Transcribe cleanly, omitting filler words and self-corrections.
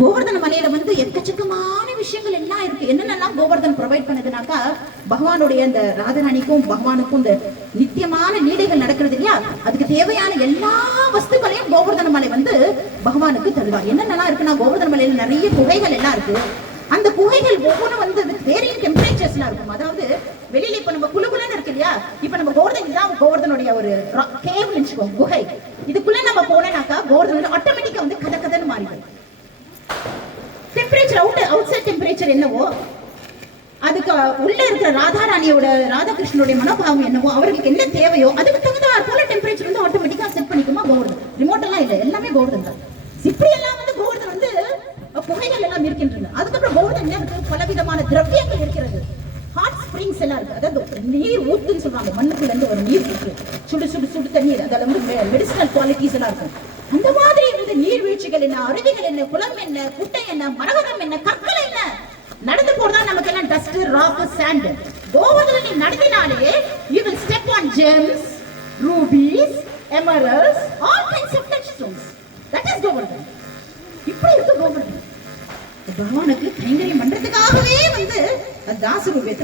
கோவர்தன மலையில வந்து எக்கச்சக்கமான விஷயங்கள் எல்லாம் இருக்கு. என்னென்னலாம் கோவர்தன் ப்ரொவைட் பண்ணுதுனாக்கா, பகவானுடைய அந்த ராதராணிக்கும் பகவானுக்கும் இந்த நித்தியமான லீலைகள் நடக்கிறது இல்லையா, அதுக்கு தேவையான எல்லா வஸ்துக்களையும் கோவர்தன மலை வந்து பகவானுக்கு தருவா. என்னென்னலாம் இருக்குன்னா, கோவர்தன மலையில நிறைய குகைகள் எல்லாம் இருக்கு. அந்த குகைகள் ஒவ்வொன்றும் வந்து வேரியன் டெம்பரேச்சர்ஸ்ல இருக்கும். அதாவது வெளியில இப்ப நம்ம குளுகுலன்னு இருக்கு இல்லையா, இப்ப நம்ம கோவர்தனுடைய ஒரு கேவ்னு வச்சுக்கோங்க, குகை. இதுக்குள்ள நம்ம போனேனாக்கா கோவர்தன் ஆட்டோமேட்டிக்கா வந்து கத கதன்னு மாறிடும். டெம்பரேச்சர் அவுட் சைட் டெம்பரேச்சர் என்னவோ, அதுக்கு உள்ள இருக்கிற ராதாராணியோட ராதாகிருஷ்ணனுடைய மனோபாவம் என்னவோ, அவர்களுக்கு என்ன தேவையோ அதுக்கு தகுந்த போல டெம்பரேச்சர் வந்து ஆட்டோமேட்டிக்கா செட் பண்ணிக்குமா கோவர்தன். ரிமோட் எல்லாம் இல்ல, எல்லாமே கோவர்தன் தான். இப்படி எல்லாம் வந்து கோவர்தன் வந்து குகைகள் எல்லாம் இருக்கின்றன. அதுக்கப்புறம் கோவர்தன் பலவிதமான திரவியங்கள் இருக்கிறது. ஹாட் ஸ்பிரிங்ஸ் எல்லாம் இருக்கு. அதாவது நீர் ஊத்துன்னு சொல்றாங்க, மண்ணுக்குள்ள இருந்து ஒரு நீர் ஊற்று, சுடு சுடு சுடு தண்ணீர். அதுல வந்து மெடிசினல் குவாலிட்டிஸ் எல்லாம் இருக்கும். அந்த மாதிரி வந்து நீர்வீழ்ச்சிகள் என்ன, அருவிகள் என்ன, குளம் என்ன, குட்டை என்ன, மரகதம் என்ன, கற்கள் என்ன, நடந்து போறதா நமக்கு எல்லாம் டஸ்ட், ராக், சாண்ட். கோவர்தன நீ நடத்தினாலே you will step on gems, rubies, emeralds, all kinds of touchstones. That is Govardhan. இப்படி இருக்கு கோவர்தன். பகவானுக்கு கைங்கரியம் பண்றதுக்காகவே வந்து தாச ரூபத்துல